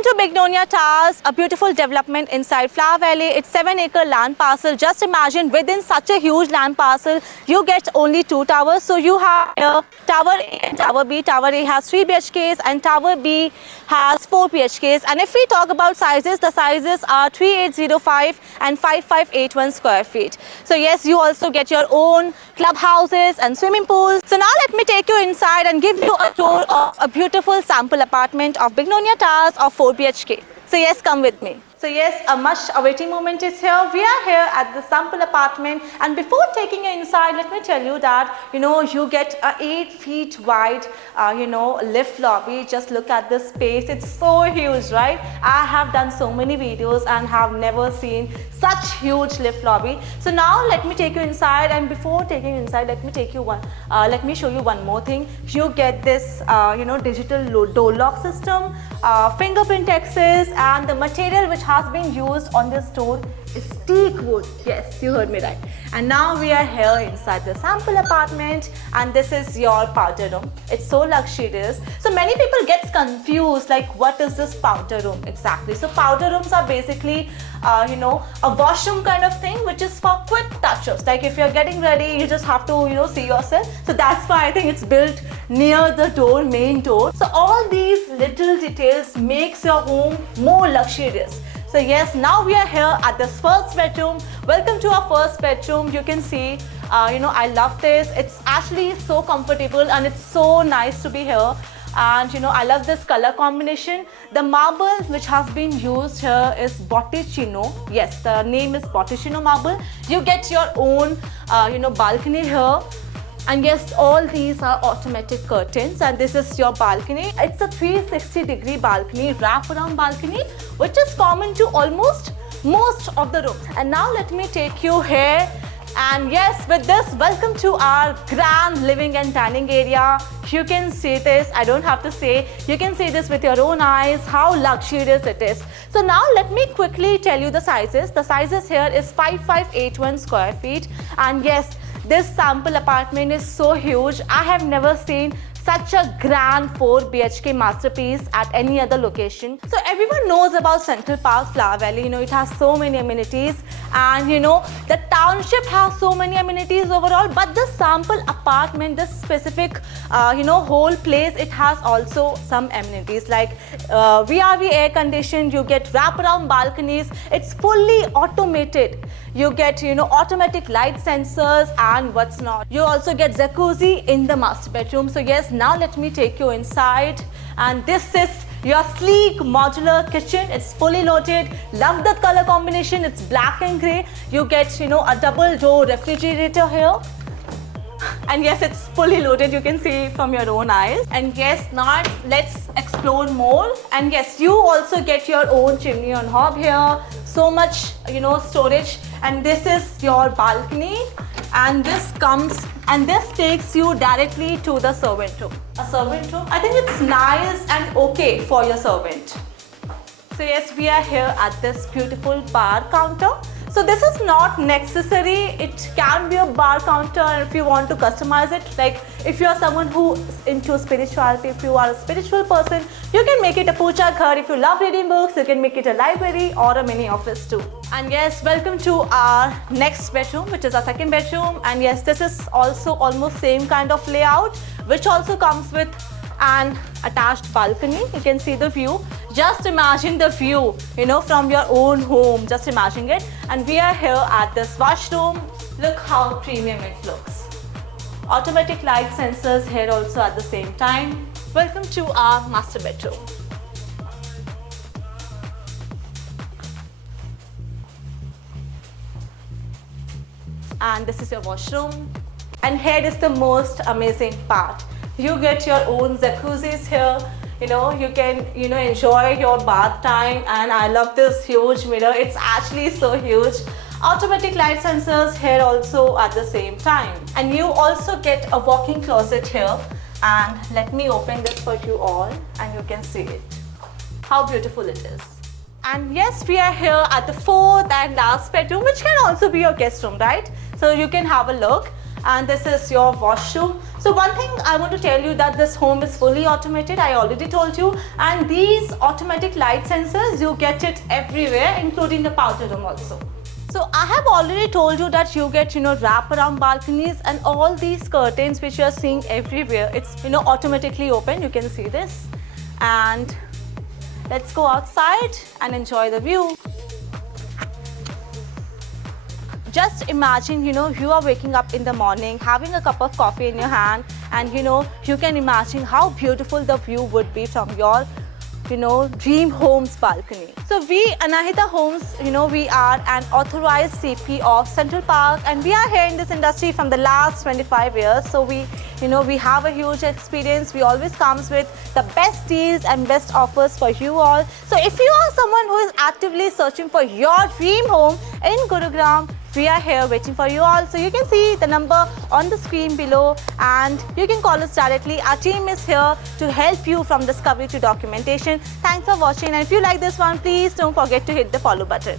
Welcome to Bignonia Towers, a beautiful development inside Flower Valley. It's 7-acre land parcel. Just imagine within such a huge land parcel, you get only 2 towers. So you have Tower A and Tower B. Tower A has 3 BHKs and Tower B has 4 BHKs. And if we talk about sizes, the sizes are 3805 and 5581 square feet. So yes, you also get your own clubhouses and swimming pools. So now let me take you inside and give you a tour of a beautiful sample apartment of Bignonia Towers of 4 BHK. So yes, come with me. So yes, a much awaiting moment is here. We are here at the sample apartment, and before taking you inside, let me tell you that you get a 8 feet wide lift lobby. Just look at this space. It's so huge, right? I have done so many videos and have never seen such huge lift lobby. So now let me take you inside, and before taking you inside, let me show you one more thing. You get this digital door lock system, fingerprint access, and the material which has been used on this door is teak wood. Yes, you heard me right. And now we are here inside the sample apartment, and this is your powder room. It's so luxurious. So many people get confused, like what is this powder room exactly? So powder rooms are basically a washroom kind of thing, which is for quick touch-ups. Like if you're getting ready, you just have to see yourself. So that's why I think it's built near the door, main door. So all these little details makes your home more luxurious. So yes, now we are here at this first bedroom. Welcome to our first bedroom. You can see, I love this. It's actually so comfortable and it's so nice to be here. And I love this color combination. The marble which has been used here is Botticino. Yes, the name is Botticino marble. You get your own, balcony here. And yes, all these are automatic curtains, and this is your balcony. It's a 360-degree balcony, wrap-around balcony, which is common to almost most of the rooms. And now let me take you here. And yes, with this, welcome to our grand living and dining area. You can see this, I don't have to say, you can see this with your own eyes, how luxurious it is. So now let me quickly tell you the sizes. The sizes here is 5581 square feet. And yes, this sample apartment is so huge. I have never seen such a grand 4 BHK masterpiece at any other location. So everyone knows about Central Park, Flower Valley. It has so many amenities, and the township has so many amenities overall. But the sample apartment, this specific whole place, it has also some amenities like VRV air conditioned. You get wraparound balconies. It's fully automated. You get automatic light sensors, and what's not. You also get jacuzzi in the master bedroom. So yes, now let me take you inside, and this is your sleek modular kitchen. It's fully loaded. Love the color combination. It's black and gray. You get a double door refrigerator here. And yes, it's fully loaded. You can see from your own eyes. And yes, now let's explore more. And yes, you also get your own chimney on hob here. So much storage. And this is your balcony. And this takes you directly to the servant room. A servant room, I think it's nice and okay for your servant. So yes, we are here at this beautiful bar counter. So this is not necessary. It can be a bar counter if you want to customize it. Like if you are someone who is into spirituality, if you are a spiritual person, you can make it a puja ghar. If you love reading books, you can make it a library or a mini office too. And yes, welcome to our next bedroom, which is our second bedroom. And yes, this is also almost same kind of layout, which also comes with an attached balcony. You can see the view. Just imagine the view, from your own home. Just imagine it. And we are here at this washroom. Look how premium it looks. Automatic light sensors here also at the same time. Welcome to our master bedroom. And this is your washroom. And here is the most amazing part. You get your own jacuzzis here. You can enjoy your bath time, and I love this huge mirror. It's actually so huge. Automatic light sensors here also at the same time. And you also get a walk-in closet here. And let me open this for you all, and you can see it. How beautiful it is. And yes, we are here at the fourth and last bedroom, which can also be your guest room, right? So you can have a look. and this is your washroom. So one thing I want to tell you that this home is fully automated, I already told you, and these automatic light sensors, you get it everywhere, including the powder room also. So I have already told you that you get, wrap-around balconies, and all these curtains which you are seeing everywhere, it's, automatically open. You can see this. And let's go outside and enjoy the view. Just imagine, you are waking up in the morning, having a cup of coffee in your hand, and you can imagine how beautiful the view would be from your dream homes balcony. So we, Anahita Homes, we are an authorized CP of Central Park, and we are here in this industry from the last 25 years. So we have a huge experience. We always comes with the best deals and best offers for you all. So if you are someone who is actively searching for your dream home in Gurugram, we are here waiting for you all. So you can see the number on the screen below, and you can call us directly. Our team is here to help you from discovery to documentation. Thanks for watching, and if you like this one, please don't forget to hit the follow button.